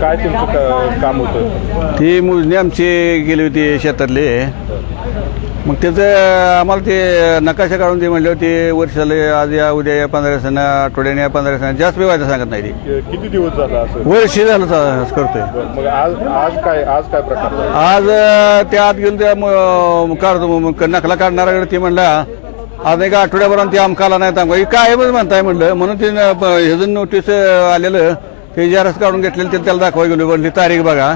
काय तुमचं काम होतं? ती मोजणी आमची गेली होती शेतातली. मग त्याचं आम्हाला ते नकाशा काढून दे म्हणले होते. वर्षाला आज या उद्या या 15 दिवसांना आठवड्याने या 15 दिवसांना जास्त व्हायचं सांगत नाही. ती किती दिवस झाला असं? वर्ष झालं करतोय. मग आज काय प्रकार झाला? आज त्या आत गेलो त्या काढतो नकला काढणाऱ्याकडे ते म्हणला आज एका आठवड्याभरात ते आमकाला नाही तर काय म्हणताय म्हणलं. म्हणून ते ह्याचं नोटीस आलेलं ते इजाराच काढून घेतलेलं ते त्याला दाखवाय गेलो. म्हणली तारीख बघा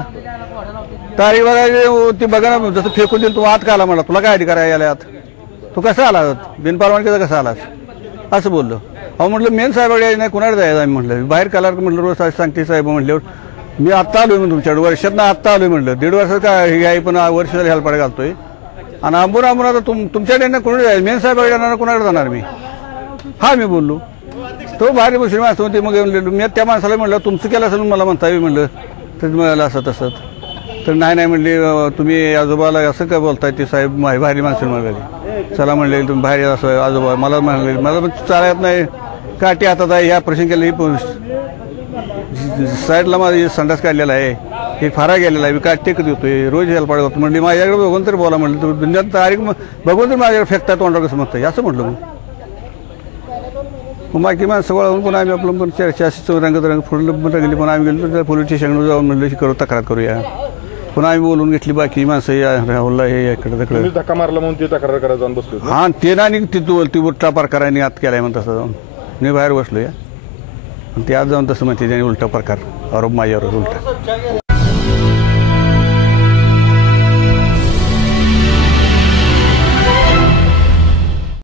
ती बघा ना. जसं फेकून दिलं तू आत का आला म्हणला. तुला काय अधिकार आहे याला आत? तू कसा आला बिनपरवानगीचा कसा आलास असं बोललो. अहो म्हटलं मेन साहेबाकडे नाही कुणाकडे जायचं आम्ही म्हटलं. बाहेर काला म्हटलं रोज सांगते साहेब म्हटल्यावर मी आत्ता आलोय म्हणून तुमच्याकडे वर्षात आत्ता आलोय म्हटलं. 1.5 वर्षात काय आहे पण वर्ष झाली हेलपाडे घालतोय. आणि आंबून आता तुमच्याकडे कुणाकडे जायचं मेन साहेबाकडे जाणार कुणाकडे जाणार मी. हा मी बोललो. तो बाहेर बसून असतो ते मग मी त्या माणसाला म्हटलं तुमचं केलं असेल मला म्हणता येईल म्हणलं. तर मला असं तसं तर नाही म्हणली तुम्ही आजोबाला असं काय बोलताय. ते साहेब बाहेर माणसं म्हणाले चला म्हणले तुम्ही बाहेर असं आजोबा मला म्हणाले मला पण चालत नाही काठी हातात आहे. ह्या प्रश्न केलं साईडला माझा संडास काढलेला आहे. एक फारा गेलेला आहे. मी काय टेकत होतोय रोज हेलपाड होतो म्हणली. माझ्याकडे बघून तरी बोला म्हणलं. दुनियात तारीख बघून तरी माझ्याकडे फेकता तोंडावर कसं म्हणताय असं म्हटलं. मग बाकी माणसं गोळा पुन्हा आम्ही आपलं पण चर्चा अशी रंगत फुडलं रंगली. पण आम्ही गेलो पोलीस स्टेशनवर जाऊन म्हणलं करू तक्रार करूया. पुन्हा आम्ही बोलून घेतली बाकी माणसं राहुलला हे इकडे तिकडे धक्का मारला म्हणून ते तक्रार करायला जाऊन बसलो. हा ते नाही ती उलटा प्रकाराने आत केलाय म्हणून तसं जाऊन मी बाहेर बसलो या. ते आज जाऊन तसं म्हणते त्याने उलटा प्रकार आरोप माझ्यावर उलटा.